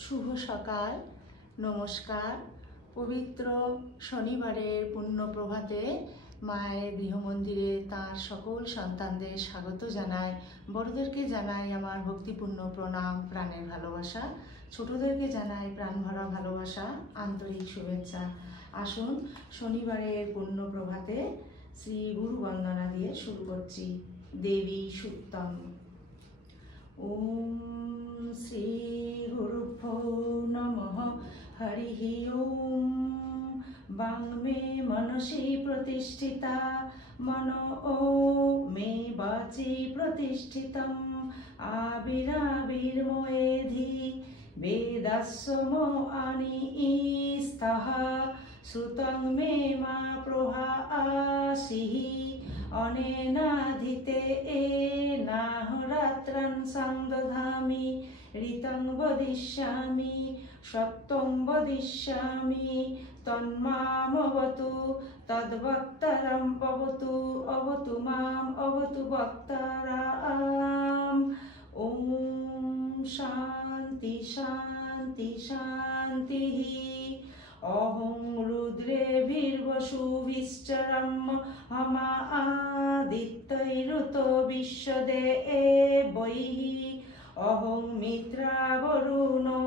শুভ সকাল, নমস্কার। পবিত্র শনিবারের পুণ্য প্রভাতে মায়ের গৃহমন্দিরে তার সকল সন্তানদের স্বাগত জানাই। বড়দেরকে জানাই আমার ভক্তিপূর্ণ প্রণাম, প্রাণের ভালোবাসা। ছোটদেরকে জানাই প্রাণভরা ভালোবাসা, আন্তরিক শুভেচ্ছা। আসুন শনিবারের পুণ্য প্রভাতে শ্রী গুরু বন্দনা দিয়ে শুরু করছি। দেবী সুত্তম। ওম শ্রী গুরুভ্যো নমঃ। হরিঃ ওম। বাংমে মনসি প্রতিষ্ঠিতা, মনো মে বাচি প্রতিষ্ঠিতম। আবিরাবির্ময়েধি বেদাস্ম আনিস্তঃ। শ্রুতং মে মা প্রভাসিঃ। অনেনাধিতে নাহরাত্রান সংদধামি। ঋতং বদিষ্যামি, সত্যং বদিষ্যামি। তন্মামবতু তদ্বক্তারং ভবতু। অবতু মাম অবতু বক্তারাম। ওম শান্তি শান্তি শান্তিঃ। অহং রুদ্রেভির্বসুভিশ্চরম হমা আদিত্যৈরুতো বিশ্বদেবৈঃ। অহং মিত্রাবরুণো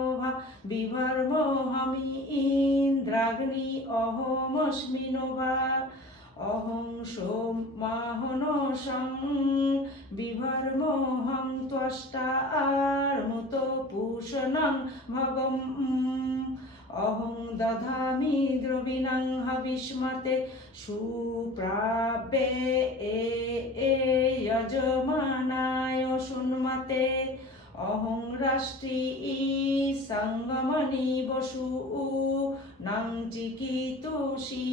বিভর্মোহমি ইন্দ্রাগ্নি। অহমস্মি নোভা। অহং সোমাহনসং বিভর্মোহং ত্বষ্টা আর্মুত পূষণং ভগম। অহং দধামি দ্রবিণং হবিষ্মতে সুপ্রাবে যজমানায় সুন্মতে। অহং রাষ্ট্রী সঙ্গমনি বসু নং চিকিতুষি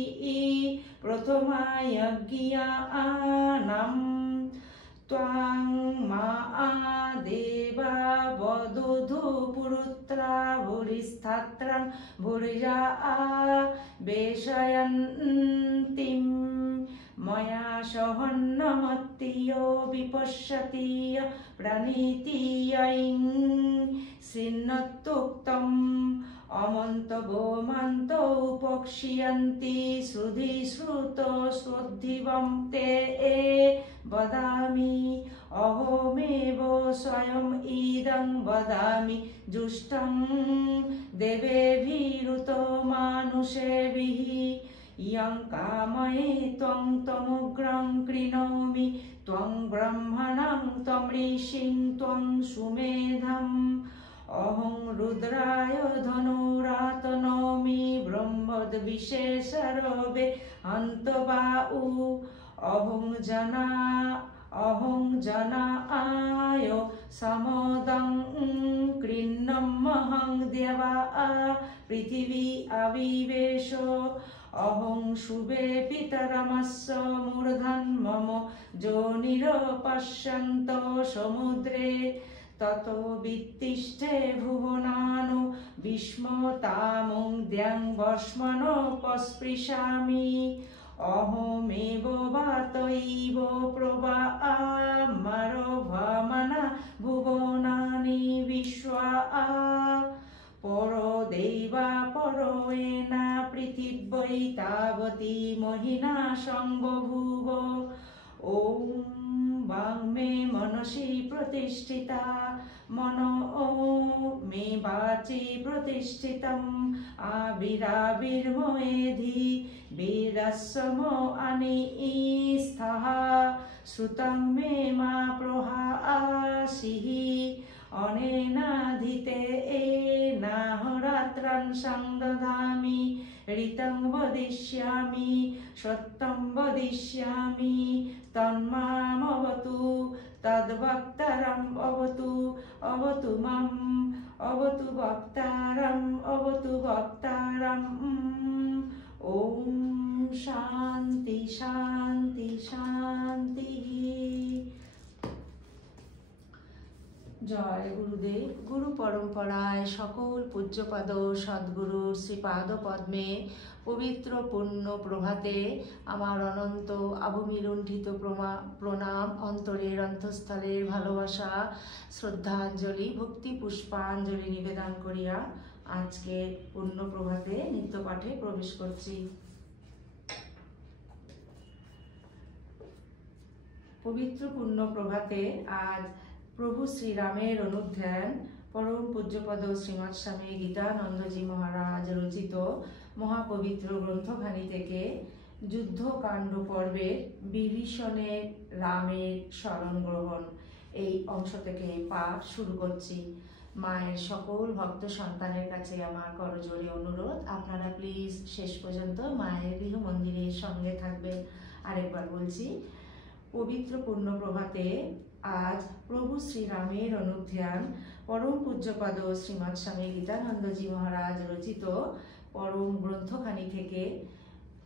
প্রথমায়জ্ঞানাম। ত্বাং মা দেবা বদধু পুরুত্রা ভুরিস্থাত্রাং ভুরিজা বেশয়ন্তিম। ময়া সহন্নমত্তিয় বিপশ্যতীয় প্রণীতিয়ৈং। শৃণ্বত্যুক্তম অমন্তবো মন্তো উপক্ষ্যন্তি। শ্রুধি শ্রুত শ্রদ্ধিবং তে বদামি। অহমেব স্বয়ং ইদং বদামি জুষ্টং। দেবেভিরুত মানুষেভিঃ। ইয়ং কাময়ে ত্বং তমুগ্রং কৃণোমি। ত্বং ব্রহ্মণং ত্বং ঋষিং ত্বং সুমেধম। অহং রুদ্রায় ধনুরাতনোমি। ব্রহ্মদ্বিষেশরবে হন্তবাউ। অহং জনায় সমোদং কৃণ্ণমহং দেবা পৃথিবী আবিবেশ। অহং শুভে পিতরমস্য মূর্ধন মম যোনিরপশ্যন্ত সমুদ্রে। তত বিত্তিষ্ঠে ভুবনানো বিস্মতামং দ্যাং ভস্মনোপস্পৃশামি। অহমেব বাতৈব প্রবামারভমানা ভুবনানি বিশ্বা। পরদেবা পরয়েনা পৃথিবী তাবতী মহিনা সম্বভূব। ওম বাংমে মনসি প্রতিষ্ঠিতা, মনো মে বাচি প্রতিষ্ঠিতম। আবিরাবির্ময়েধি বেদাস্ম আনিস্তঃ। শ্রুতং মে মা প্রভাসিঃ। অনেনাধিতে নাহরাত্রান সংদধামি। ঋতং বদিষ্যামি, সত্যং বদিষ্যামি। তন্মামবতু তদ্বক্তারং ভবতু। অবতু মাম অবতু বক্তারং অবতু বক্তারং। ওম শান্তি শান্তি শান্তি। জয় গুরুদেব। গুরু পরম্পরায় সকল পূজ্যপাদ সদ্গুরু শ্রীপাদ পদ্মে পবিত্র পুণ্য প্রভাতে আমার অনন্ত অবমিলুণ্ঠিত প্রণাম, অন্তরের অন্তঃস্থলের ভালোবাসা, শ্রদ্ধাঞ্জলি, ভক্তি পুষ্পাঞ্জলি নিবেদন করিয়া আজকে পুণ্য প্রভাতে নিত্য পাঠে প্রবেশ করছি। পবিত্র পুণ্য প্রভাতে আজ প্রভু শ্রীরামের অনুধ্যান পরম পূজ্যপদ শ্রীমৎ স্বামী গীতানন্দজি মহারাজ রচিত মহাপবিত্র গ্রন্থখানি থেকে যুদ্ধকাণ্ড পর্বের বিভীষণের রামের শরণ গ্রহণ এই অংশ থেকে পাঠ শুরু করছি। মায়ের সকল ভক্ত সন্তানের কাছে আমার করজোড়ে অনুরোধ, আপনারা প্লিজ শেষ পর্যন্ত মায়ের গৃহ মন্দিরের সঙ্গে থাকবেন। আরেকবার বলছি, পবিত্র পুণ্য প্রভাতে আজ প্রভু শ্রীরামের অনুধ্যান পরম পূজ্যপাদ শ্রীমৎ স্বামী গীতানন্দজি মহারাজ রচিত পরম গ্রন্থখানি থেকে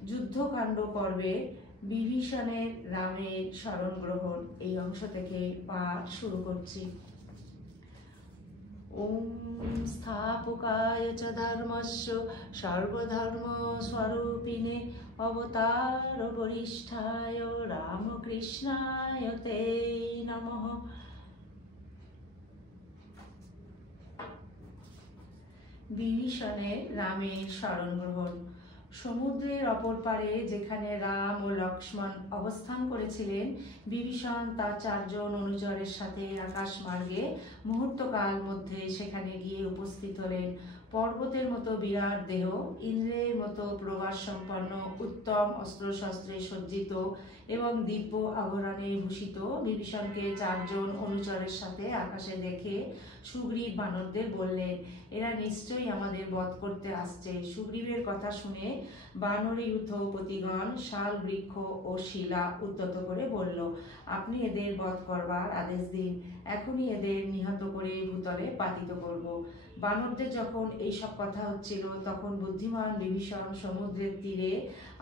যুদ্ধকাণ্ড পর্বে বিভীষণের রামের শরণ গ্রহণ এই অংশ থেকে পাঠ শুরু করছি। ওম স্থাপকায় চ ধর্মস্য সর্বধর্ম স্বরূপিণে অবতার বরিষ্ঠায় রামকৃষ্ণায় তে নমঃ। বিভীষণের রামের শরণ গ্রহণ। সমুদ্রের অপর পারে যেখানে রাম ও লক্ষ্মণ অবস্থান করেছিলেন, বিভীষণ তার 4 জন অনুচরের সাথে আকাশ মার্গে মুহূর্তকাল মধ্যে সেখানে গিয়ে উপস্থিত হলেন। পর্বতের মতো বিরাট দেহ, ইন্দ্রের মতো প্রবাস সম্পন্ন, উত্তম অস্ত্রশস্ত্রে সজ্জিত এবং দিব্য আভরণে ভূষিত বিভীষণকে 4 জন অনুচরের সাথে আকাশে দেখে সুগ্রীব বানরদের বললেন, এরা নিশ্চয়ই আমাদের বধ করতে আসছে। সুগ্রীবের কথা শুনে বানরীয়ুথপতিগণ শাল বৃক্ষ ও শিলা উদ্যত করে বলল, আপনি এদের বধ করবার আদেশ দিন, এখনই এদের নিহত করে ভূতলে পাতিত করব। বানরদের যখন এইসব কথা হচ্ছিল, তখন বুদ্ধিমান বিভীষণ সমুদ্রের তীরে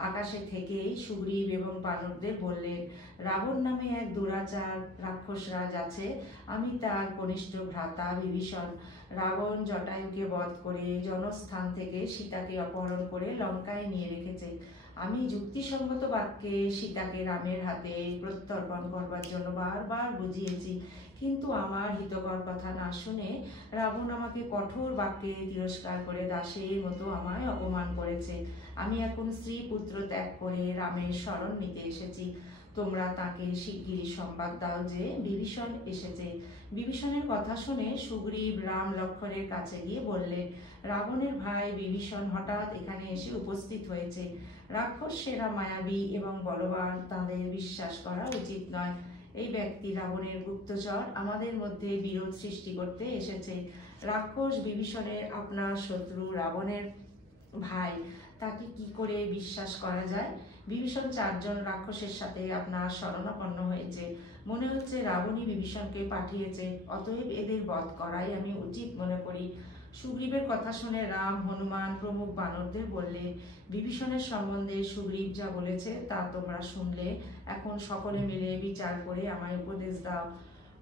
আকাশে থেকেই সুগ্রীব এবং বানরদের বললেন, রাবণ নামে এক দুরাচার রাক্ষস রাজ আছে, আমি তার কনিষ্ঠ ভ্রাতা বিভীষণ। রাবণ জটায়ুকে বধ করে জনস্থান থেকে সীতাকে অপহরণ করে লঙ্কায় নিয়ে রেখেছে। আমি যুক্তিসঙ্গত বাক্যে সীতাকে রামের হাতে প্রত্যর্পণ করবার জন্য বারবার বুঝিয়েছি, কিন্তু আমার হিতকর কথা না শুনে রাবণ আমাকে কঠোর বাক্যে তিরস্কার করে দাসের মতো আমায় অপমান করেছে। আমি এখন স্ত্রী পুত্র ত্যাগ করে রামের শরণ নিতে এসেছি। তোমরা তাকে শিগগিরই সংবাদ দাও যে বিভীষণ এসেছে। বিভীষণের কথা শুনে সুগ্রীব রাম লক্ষ্মণের কাছে গিয়ে বললেন, রাবণের ভাই বিভীষণ হঠাৎ এখানে এসে উপস্থিত হয়েছে। রাক্ষস সেরা মায়াবী এবং বলবান, তাদের বিশ্বাস করা উচিত নয়। এই ব্যক্তি রাবণের গুপ্তচর, আমাদের মধ্যে বিরোধ সৃষ্টি করতে এসেছে। রাক্ষস বিভীষণের আপনার শত্রু, রাবণের ভাই, তাকে কি করে বিশ্বাস করা যায়? বিভীষণ 4 জন রাক্ষসের সাথে আপনার শরণাপন্ন হয়েছে। মনে হচ্ছে রাবণই বিভীষণকে পাঠিয়েছে, অতএব এদের বধ করাই আমি উচিত মনে করি। সুগ্রীবের কথা শুনে রাম, হনুমান প্রমুখ বানরদের বললেন, বিভীষণের সম্বন্ধে সুগ্রীব যা বলেছে তা তোমরা শুনলে, এখন সকলে মিলে বিচার করে আমায় উপদেশ দাও।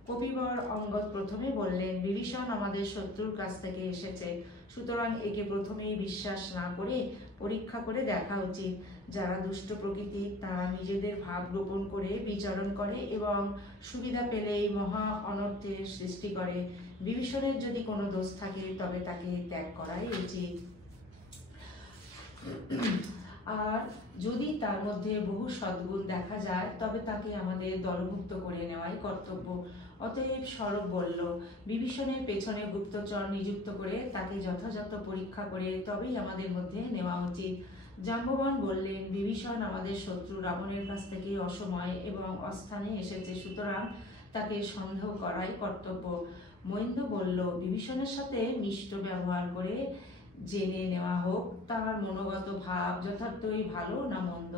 কপিবর অঙ্গদ প্রথমে বললেন, বিভীষণ আমাদের শত্রুর কাছ থেকে এসেছে, সুতরাং একে প্রথমেই বিশ্বাস না করে পরীক্ষা করে দেখা উচিত। যারা দুষ্ট প্রকৃতির, তারা নিজেদের ভাব গোপন করে বিচরণ করে এবং সুবিধা পেলেই মহা অনর্থের সৃষ্টি করে। বিভীষণের যদি কোনো দোষ থাকে তবে তাকে ত্যাগ করাই উচিত, আর যদি তার মধ্যে বহু সদ্গুণ দেখা যায় তবে তাকে আমাদের দলভুক্ত করে নেওয়াই কর্তব্য। অতএব সরব বলল, বিভীষণের পেছনে গুপ্তচর নিযুক্ত করে তাকে যথাযথ পরীক্ষা করে তবেই আমাদের মধ্যে নেওয়া উচিত। জাম্ববান বললেন, বিভীষণ আমাদের শত্রু রাবণের কাছ থেকে অসময়ে এবং অস্থানে এসেছে, সুতরাং তাকে সন্দেহ করাই কর্তব্য। মহেন্দ্র বলল, বিভীষণের সাথে মিষ্ট ব্যবহার করে জেনে নেওয়া হোক তার মনোগত ভাব যথার্থই ভালো না মন্দ।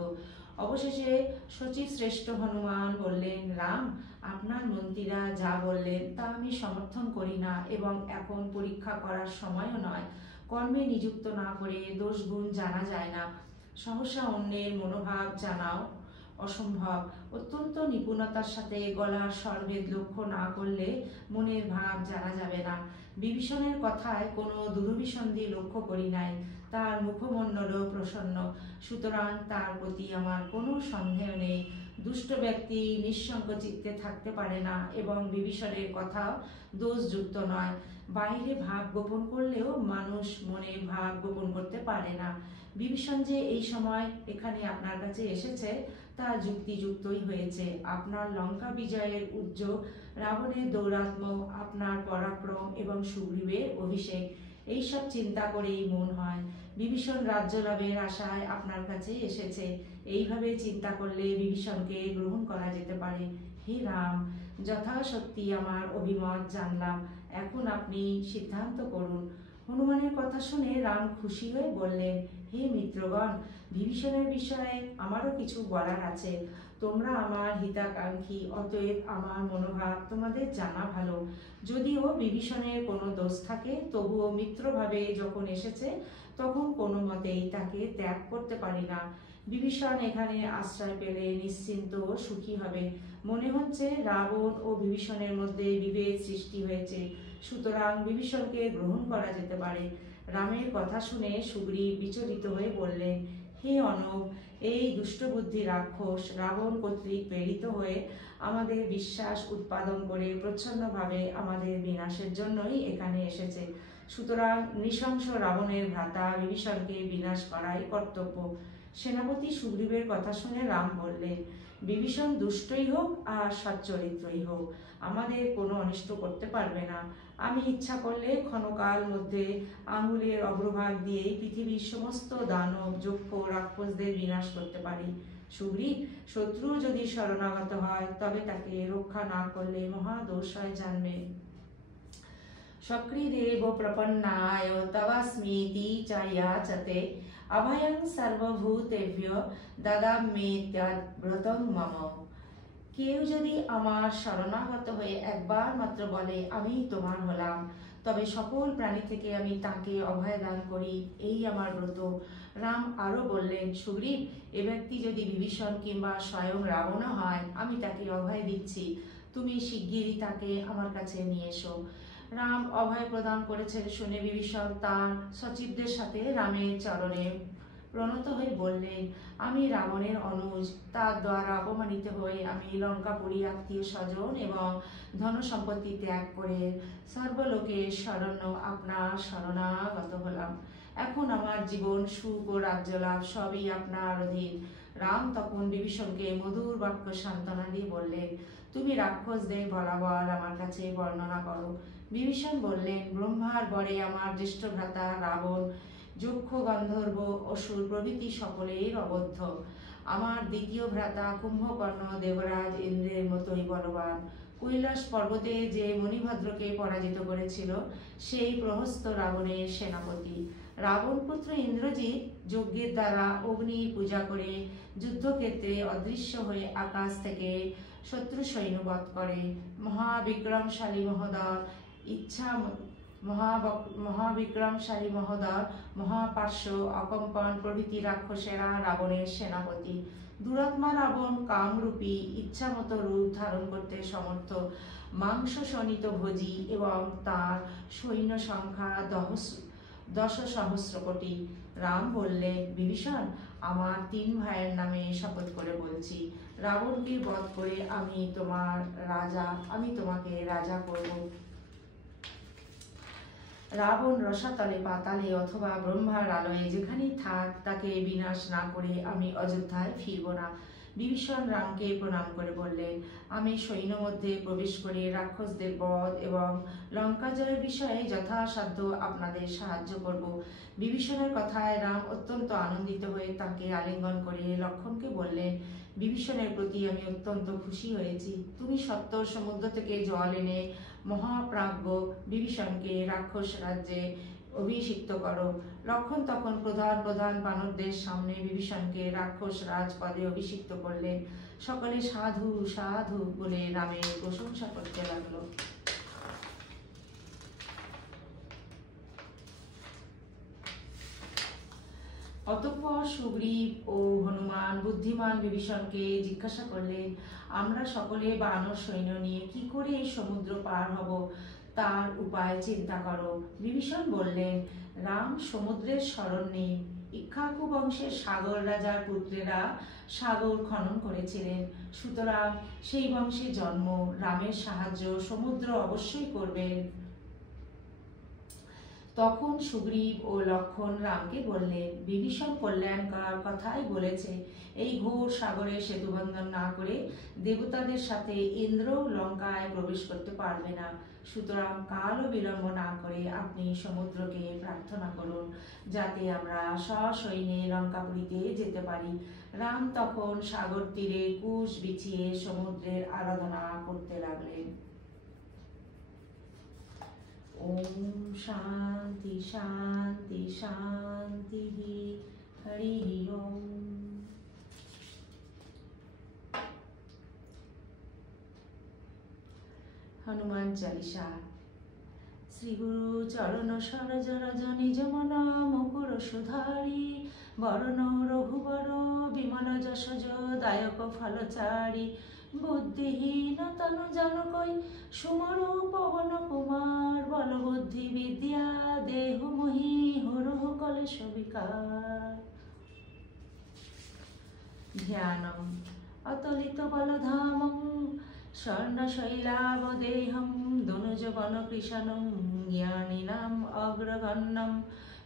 অবশেষে সচিব শ্রেষ্ঠ হনুমান বললেন, রাম, আপনার মন্ত্রীরা যা বললেন তা আমি সমর্থন করি না এবং এখন পরীক্ষা করার সময়ও নয়। কর্মে নিযুক্ত না করে দোষ গুণ জানা যায় না, সহসা অন্যের মনোভাব জানাও অসম্ভব। অত্যন্ত নিপুণতার সাথে গলার স্বরভেদ লক্ষ্য না করলে মনের ভাব জানা যাবে না। বিভীষণের কথায় কোনো দুরভিসন্ধি লক্ষ্য করি নাই। তার মুখমণ্ডলও প্রসন্ন, সুতরাং তার প্রতি আমার কোনো সন্দেহ নেই। দুষ্ট ব্যক্তি নিঃসঙ্গ চিত্তে থাকতে পারে না এবং বিভীষণের কথাও দোষযুক্ত নয়। বাইরে ভাব গোপন করলেও মানুষ মনে ভাব গোপন করতে পারে না। বিভীষণ যে এই সময় এখানে আপনার কাছে এসেছে তা যুক্তিযুক্তই হয়েছে। আপনার লঙ্কা বিজয়ের উদ্যোগ, রাবণের দৌরাত্ম্য, আপনার পরাক্রম এবং সুগ্রীবের অভিষেক, এইসব চিন্তা করেই মন হয়। বিভীষণ রাজ্য লাভের আশায় আপনার কাছে এসেছে। এইভাবে চিন্তা করলে বিভীষণকে গ্রহণ করা যেতে পারে। হে রাম, যথাসত্যি আমার অভিমত জানলাম। এখন আপনি সিদ্ধান্ত করুন। হনুমানের কথা শুনে রাম খুশি হয়ে বললেন, হে মিত্রগণ, বিভীষণের বিষয়ে আমারও কিছু বলার আছে। তোমরা আমার হিতাকাঙ্ক্ষী, অতএব আমার মনোভাব তোমাদের জানা ভালো। যদিও বিভীষণের কোনো দোষ থাকে, তবুও মিত্রভাবে যখন এসেছে তখন কোনো মতেই তাকে ত্যাগ করতে পারি না। বিভীষণ এখানে আশ্রয় পেলে নিশ্চিন্ত ও সুখী হবে। মনে হচ্ছে রাবণ ও বিভীষণের মধ্যে বিভেদ সৃষ্টি হয়েছে, সুতরাং বিভীষণকে গ্রহণ করা যেতে পারে। রামের কথা শুনে সুগ্রীব বিচলিত হয়ে বললেন, হে অনব, এই দুষ্টবুদ্ধি রাক্ষস রাবণ কর্তৃক প্রেরিত হয়ে আমাদের বিশ্বাস উৎপাদন করে প্রচ্ছন্নভাবে আমাদের বিনাশের জন্যই এখানে এসেছে। সুতরাং নৃশংস রাবণের ভ্রাতা বিভীষণকে বিনাশ করাই কর্তব্য। সেনাপতি সুগ্রীবের কথা শুনে রাম বললেন, বিভীষণ দুষ্টই হোক আর সচ্চরিত্রই হোক, আমাদের কোনো অনিষ্ট করতে পারবে না। আমি ইচ্ছা করলে ক্ষণকাল মধ্যে আঙুলের অগ্রভাগ দিয়েই পৃথিবীর সমস্ত দানব, যক্ষ, রাক্ষসদের বিনাশ করতে পারি। সুগ্রীব, শত্রু যদি শরণাগত হয় তবে তাকে রক্ষা না করলে মহাদোষ হয় জানবে। সক্রীদেব প্রপন্নায় তবাস্মিতি চ ইয়াচতে অভয়ং সর্বভূতেভ্য দদাম্যেত্যব্রতং মম। কেউ যদি আমার শরণাগত হয়ে একবার মাত্র বলে আমি তোমার হলাম, তবে সকল প্রাণী থেকে আমি তাকে অভয় দান করি, এই আমার ব্রত। রাম আরো বললেন, সুগ্রীব, এ ব্যক্তি যদি বিভীষণ কিংবা স্বয়ং রাবণ হয়, আমি তাকে অভয় দিচ্ছি। তুমি শিগগিরই তাকে আমার কাছে নিয়ে এসো। রাম অভয় প্রদান করেছেন শুনে বিভীষণ তার সচিবদের সাথে রামের চরণে প্রণত হয়ে বললেন, আমি রাবণের অনুজ, তার দ্বারা অপমানিত হয়ে আমি লঙ্কাপুরী আত্মীয় স্বজন এবং ধন সম্পত্তি ত্যাগ করে সর্বলোকে শরণ্য আপনার শরণাগত হলাম। এখন আমার জীবন, সুখ ও রাজ্যলাভ সবই আপনার অধীন। রাম তখন বিভীষণকে মধুর বাক্য সান্ত্বনা দিয়ে বললেন, তুমি রাক্ষসদের বরাবর আমার কাছে বর্ণনা করো। বিভীষণ বললেন, ব্রহ্মার বরে আমার জ্যেষ্ঠ ভ্রাতা রাবণ যক্ষ, গন্ধর্ব, অসুর প্রভৃতি সকলের অবদ্ধ। আমার দ্বিতীয় ভ্রাতা কুম্ভকর্ণ দেবরাজ ইন্দ্রের মতোই বলবান। কৈলাস পর্বতে যে মণিভদ্রকে পরাজিত করেছিল সেই প্রহস্ত রাবণের সেনাপতি। রাবণ পুত্র ইন্দ্রজিৎ যজ্ঞের দ্বারা অগ্নির পূজা করে যুদ্ধক্ষেত্রে অদৃশ্য হয়ে আকাশ থেকে শত্রু সৈন্য বধ করে। মহাবিক্রমশালী মহোদর মহাবিক্রমশালী মহোদর, মহাপার্শ্ব, অকম্পন প্রভৃতি রাক্ষসেরা রাবণের সেনাপতি। দুরাত্মা রাবণ কামরূপী ইচ্ছামতো রূপ ধারণ করতে সমর্থ, মাংস শোণিত ভোজী এবং তার সৈন্য সংখ্যা 10 সহস্র কোটি। রাম বললেন, বিভীষণ, আমার 3 ভাইয়ের নামে শপথ করে বলছি, রাবণকে বধ করে আমি তোমাকে রাজা করব। রাবণ রসাতলে, পাতালে অথবা ব্রহ্মার আলোয় যেখানেই থাক, তাকে বিনাশ না করে আমি অযোধ্যায় ফিরব না। বিভীষণ রামকে প্রণাম করে বললেন, আমি সৈন্য মধ্যে প্রবেশ করে রাক্ষসদের বধ এবং লঙ্কা জয়ের বিষয়ে যথাসাধ্য আপনাদের সাহায্য করব। বিভীষণের কথায় রাম অত্যন্ত আনন্দিত হয়ে তাকে আলিঙ্গন করে লক্ষ্মণকে বললেন, বিভীষণের প্রতি আমি অত্যন্ত খুশি হয়েছি। তুমি সত্তর সমুদ্র থেকে জল এনে মহাপ্রাজ্ঞ বিভীষণকে রাক্ষস রাজ্যে অভিষিক্ত করো। লক্ষ্মণ তখন প্রধান প্রধান বানরদের সামনে বিভীষণকে রাক্ষস রাজ পদে অভিষিক্ত করলেন। সকলে সাধু সাধু বলে রামের প্রশংসা করতে লাগলো। অতঃপর সুগ্রীব ও হনুমান বুদ্ধিমান বিভীষণকে জিজ্ঞাসা করলেন, আমরা সকলে বানর সৈন্য নিয়ে কি করে এই সমুদ্র পার হব, তার উপায় চিন্তা করো। বিভীষণ বললেন, রাম সমুদ্রের স্মরণ নেই। ইক্ষ্বাকু বংশের সাগর রাজার পুত্রেরা সাগর খনন করেছিলেন, সুতরাং সেই বংশে জন্ম। রামের সাহায্য সমুদ্র অবশ্যই করবেন। তখন সুগ্রীব ও লক্ষ্মণ রামকে বললেন, বিভীষণ কল্যাণকর কথাই বলেছে। এই ঘোর সাগরে সেতুবন্ধন না করে দেবতাদের সাথে ইন্দ্রও লঙ্কায় প্রবেশ করতে পারবে না। সুতরাং কালও বিলম্ব না করে আপনি সমুদ্রকে প্রার্থনা করুন, যাতে আমরা সসৈন্যে লঙ্কাপুরীতে যেতে পারি। রাম তখন সাগর তীরে কুশ বিছিয়ে সমুদ্রের আরাধনা করতে লাগলেন। ওম শান্তি শান্তি শান্তি। হরি ওম। হনুমান চালিসা। শ্রী গুরু চরণ সরজ রজ নিজ মন মুকুর সুধারি, বরণ রঘুবর বিমল যশজ দায়ক ফলচারি, বুদ্ধিহীন তনু জানকই সুমরু পবন কুমার, বলবুদ্ধি বিদ্যা দেহু মোহি হরহু কলেশ বিকার। ধ্যানম অতলিত বলধামং স্বর্ণশৈলাবদেহম দনুজ বন কৃষণং, জ্ঞানিনাম অগ্রগণ্যম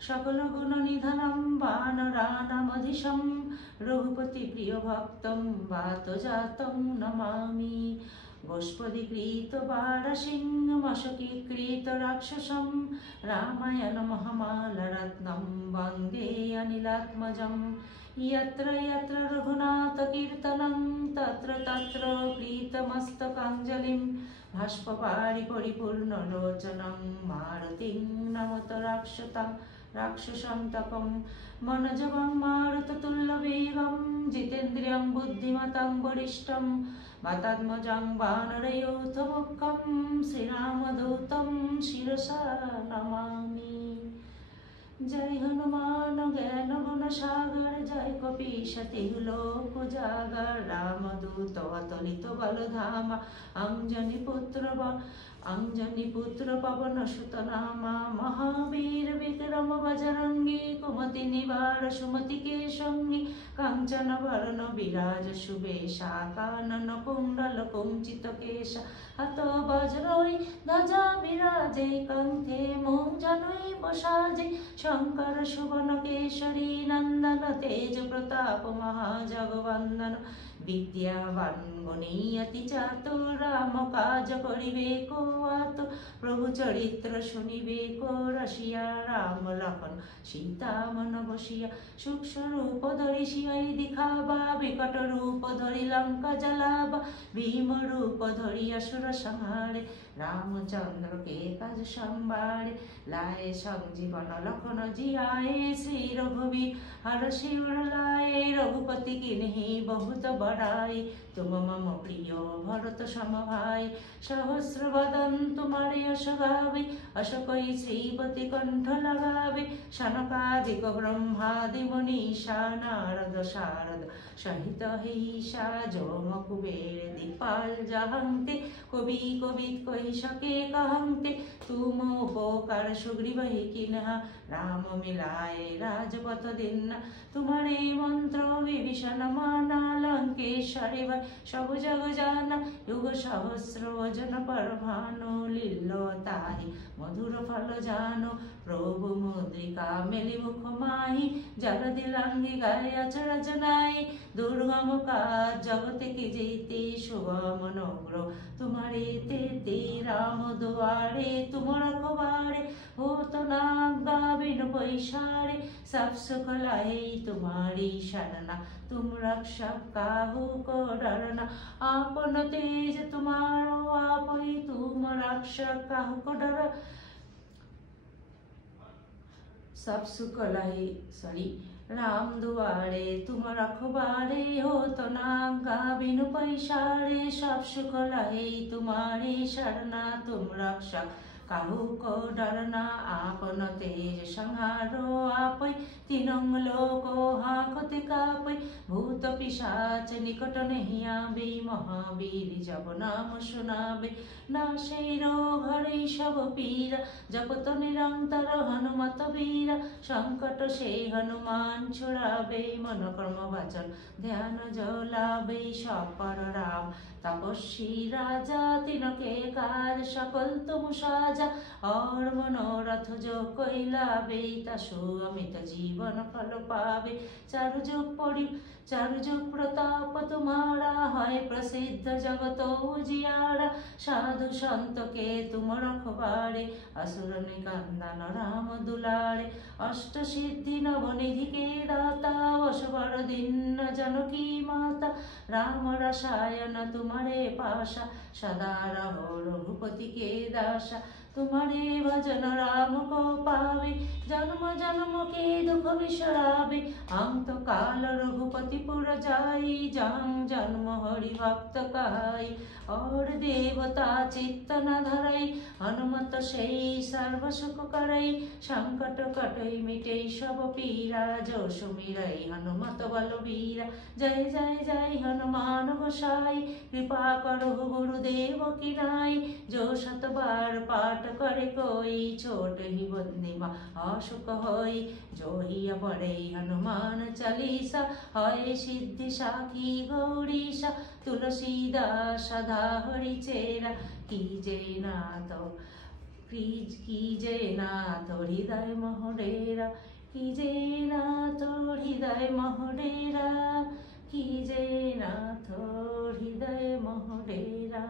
সকল গুণ নিধনম, বানরানামধীশম রঘুপতি প্রিয় ভক্তম, বাতজাতং নমামি। গোষ্পদীকৃত বারসিংহ মশকীকৃত রাক্ষসম, রামায়ণ মহামাল রত্নম বন্দে অনিলাত্মজম। यत्र यत्र रघुनाथ कीर्तनं तत्र तत्र प्रीतमस्तकाञ्जलिं, भाष्पवारि परिपूर्णलोचनं मारुतिं नमत राक्षसन्तकं। मनोजवं मारुततुल्यवेगं जितेन्द्रियं बुद्धिमतं वरिष्ठं, वातात्मजं वानरयूथमुख्यं श्रीरामदूतं शिरसा नमामि। जय हनुमान ज्ञान गुण सागर, जय कपीशति लोक जागर, रामदूत अतुलित बलधामा, अंजनी पुत्र पवन सुत नामा, महावीर विक्रम बजरंगी, कुमति निवार सुमति के संगी, कांचन वरण विराज सुबेशा, कानन कुंडल कुंचित केशा, हाथ वज्रई ध्वजा विराजे, कंठे मूंजनई बसाजे, शंकर सुवन केशरी नंदन, तेज प्रताप महाजगवंदन, विद्यावान गुणी अति चातुर, राम काज करिबे को आतुर, प्रभु चरित्र शुनिबे को रसिया, राम लखन सीता मन बसिया, सूक्ष्म रूप धरि सियाई दिखावा, विकट रूप धरि लंका जलावा, भीम रूप धरि असुर संहारे, रामचंद्र के काज संभारे, लाए संजीवन लखन जियाए, श्री रघुवीर हर शिवर लाए, रघुपति किन्हीं बहुत बड़ाई, तुम मम प्रिय भरत सम भाई, सहस्र वदन तुम्हारे यश गावे, अस कहि श्रीपति कंठ लगावे, सनकादिक ब्रह्मादि मुनीसा, नारद शारद सहित ईशा, जोम कुबेर दिक्पाल जहन्ते, कवि कोविद कहि सके कहन्ते, तुम उपकार सुग्रीव ही किन्हा, राम मिलाए राजपथ दीन्हा, तुम्हारे मंत्र विभीषण माना, लंकेश्वरी भाई सब जग जाना, युग सहस्र वजन पर भानु, लील्योताहि मधुर फल जानो, प्रभु मुद्रिका मेलि मुख माहि, जलधि लांघि गाए अचरज नाहि, दुर्गम काज जगत की जेते, सुगम अनुग्रह तुम्हारे तेते, राम दुआरे तुम रखवारे, हो तो नागा बिन पैसारे, सब सुख लाए तुम्हारी शरणा, तुम रक्षक काहू को डरना, आपन तेज तुम्हारो आप ही तुम रक्षक काहू को डर, सब सुख लाए राम दुआरे तुम रखवारे, हो तो नागा बिनु पैसारे, सब सुख लाए तुम्हारी शरणा, तुम रक्षक काहू को डरना आपन तेज संहारो आपै तीनों लोको हाकते कापै भूत पिशाच निकट नहीं आवे महावीर जब नाम सुनावे नाशे रोग हरै सब पीरा जपत निरंतर हनुमत वीरा संकट से हनुमान छुड़ावे मन कर्म वचन ध्यान जलावे सपर राम तपस्वी राजा तिनके कार सकल तुम साजा और मनोरथ जो कोई लावे तसो अमित जीवन फल पावे चारु जुग प्रताप तुम्हारा है प्रसिद्ध जगत उजियारा साधु संत के तुम रखवारे असुर निकंदन राम दुलारे अष्ट सिद्धि नवनिधि के दाता वशवर दीन जनकी माता राम रसायन तुम्हारे पाशा सदा रहो रघुपति के दासा तुम्हारे भजन राम को पावे जन्म जन्म के दुख बिसरावे अंत काल रघुपति पुर जाई जहाँ जन्म हरि भक्त कहाई और देवता चित्त न धरई हनुमत से सर्व सुख करई संकट कटई मिटई सब पीरा जो सुमिरई हनुमत बलवीरा जय जय जय हनुमान गोसाई कृपा करो गुरुदेव की नाई जो शत बार पाठ करे कोई छोट ही बंदिमा अशुक होई जो ही पढ़े हनुमान चालीसा है सिद्धि साखी गौरीशा तुलसीदास सदा हरि चेरा कीजे नाथ हृदय मोहडेरा कीजे नाथ हृदय मोहडेरा कीजे नाथ हृदय मोहडेरा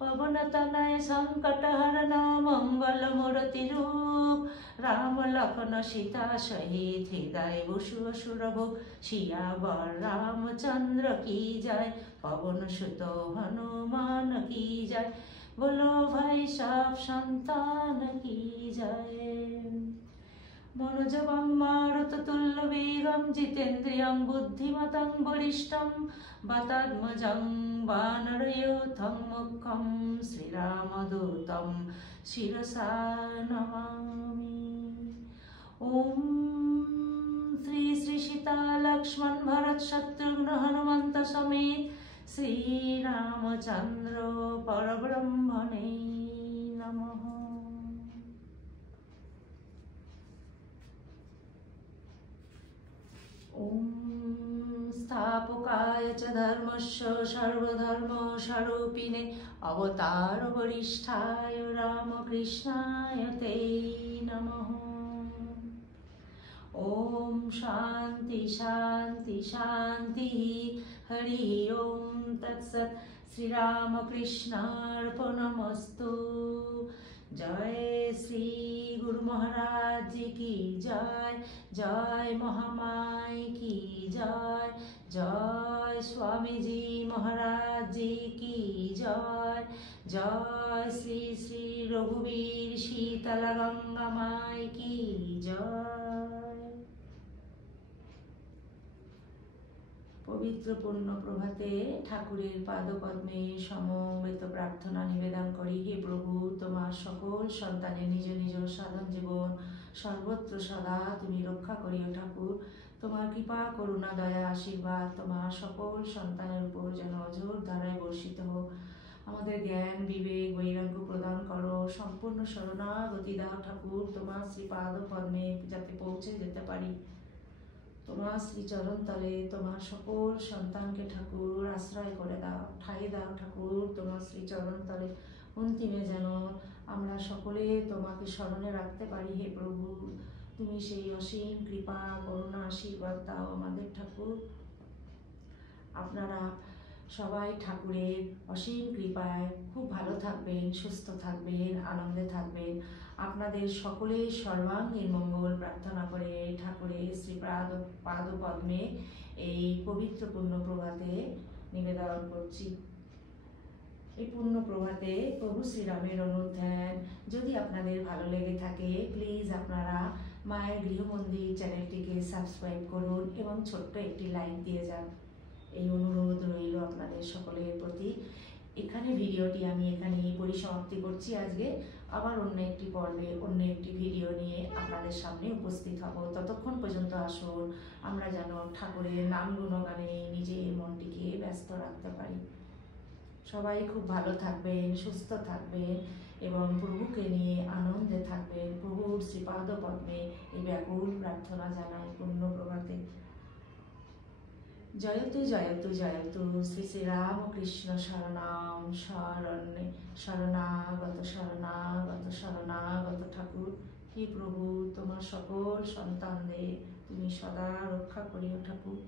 पवन तनय संकट हरण मंगल मूर्ति रूप राम लखन सीता सहित हृदय बसु असुरभूप सियावर रामचंद्र की जय पवन सुत हनुमान की जय बोलो भाई सब संतान की जय मनोजवं मारुततुल्यवेगं जितेन्द्रियं बुद्धिमतं वरिष्ठं वातात्मजं वानरयूथं मुख्यं श्रीरामदूतं शिरसा नमामि। ओम श्री सीता लक्ष्मण भरत शत्रुघ्न हनुमंत समेत श्री रामचंद्र परब्रह्मणे नमः। ओम स्थापकाय च धर्मस्य सर्वधर्म स्वरूपिणे अवतार वरिष्ठाय रामकृष्णाय ते नमः। ओम शांति शांति शांति हरि ओम तत्सत् श्री रामकृष्णार्पणमस्तु। जय श्री गुरु महाराज जी की जय, जय महामाई की जय, जय स्वामी जी महाराज जी की जय, जय श्री श्री रघुवीर शीतल गंगा माई की जय। पवित्र पूर्ण प्रभाते ठाकुरेर पादपद्मे समवेत प्रार्थना निवेदन करी हे प्रभु तोमार सकल सन्तानेर निज निज साधन जीवन सर्वत्र सदा तुमी रक्षा करियो ठाकुर। तोमार कृपा करुणा दया आशीर्वाद तोमार सकल सन्तानेर उपर जेन अझोर धाराय बर्षित होक। आमादेर ज्ञान विवेक वैराग्य प्रदान करो। सम्पूर्ण शरणागति दाओ ठाकुर। तोमार श्री पादपद्मे जाते पौঁছে যেতে पारी। তোমার শ্রীচরণ তলে তোমার সকল সন্তানকে ঠাকুর আশ্রয় করে দাও, ঠাই দাও ঠাকুর তোমার শ্রীচরণ তলে। অন্তিমে যেন আমরা সকলে তোমাকে স্মরণে রাখতে পারি হে প্রভু। তুমি সেই অসীম কৃপা করুণা আশীর্বাদ দাও আমাদের ঠাকুর। আপনারা সবাই ঠাকুরের অসীম কৃপায় খুব ভালো থাকবেন, সুস্থ থাকবেন, আনন্দে থাকবেন। আপনাদের সকলের সর্বাঙ্গীন মঙ্গল প্রার্থনা করে ঠাকুরের শ্রী পাদপদ্মে এই পবিত্র পূর্ণ প্রভাতে নিবেদন করছি। এই পূর্ণ প্রভাতে প্রভু শ্রীরামের অনুধ্যান যদি আপনাদের ভালো লেগে থাকে প্লিজ আপনারা মায়ের গৃহমন্দির চ্যানেলটিকে সাবস্ক্রাইব করুন এবং ছোট্ট একটি লাইক দিয়ে যান। এই অনুরোধ রইল আপনাদের সকলের প্রতি। এখানে ভিডিওটি আমি এখানেই পরিসমাপ্তি করছি আজকে। আবার অন্য একটি পর্বে অন্য একটি ভিডিও নিয়ে আপনাদের সামনে উপস্থিত হব। ততক্ষণ পর্যন্ত আসুন আমরা যেন ঠাকুরের নাম গুণগানে নিজের মনটিকে ব্যস্ত রাখতে পারি। সবাই খুব ভালো থাকবেন, সুস্থ থাকবেন এবং প্রভুকে নিয়ে আনন্দে থাকবেন। প্রভুর শ্রীপাদ পদ্মে এই ব্যাকুল প্রার্থনা জানাই পূর্ণ প্রভাতে। জয়তু জয়তু জয়তু শ্রী শ্রী রামকৃষ্ণ শরণাম শরণ্যে শরণাগত শরণাগত শরণাগত ঠাকুর। হে প্রভু, তোমার সকল সন্তানদের তুমি সদা রক্ষা করিও ঠাকুর।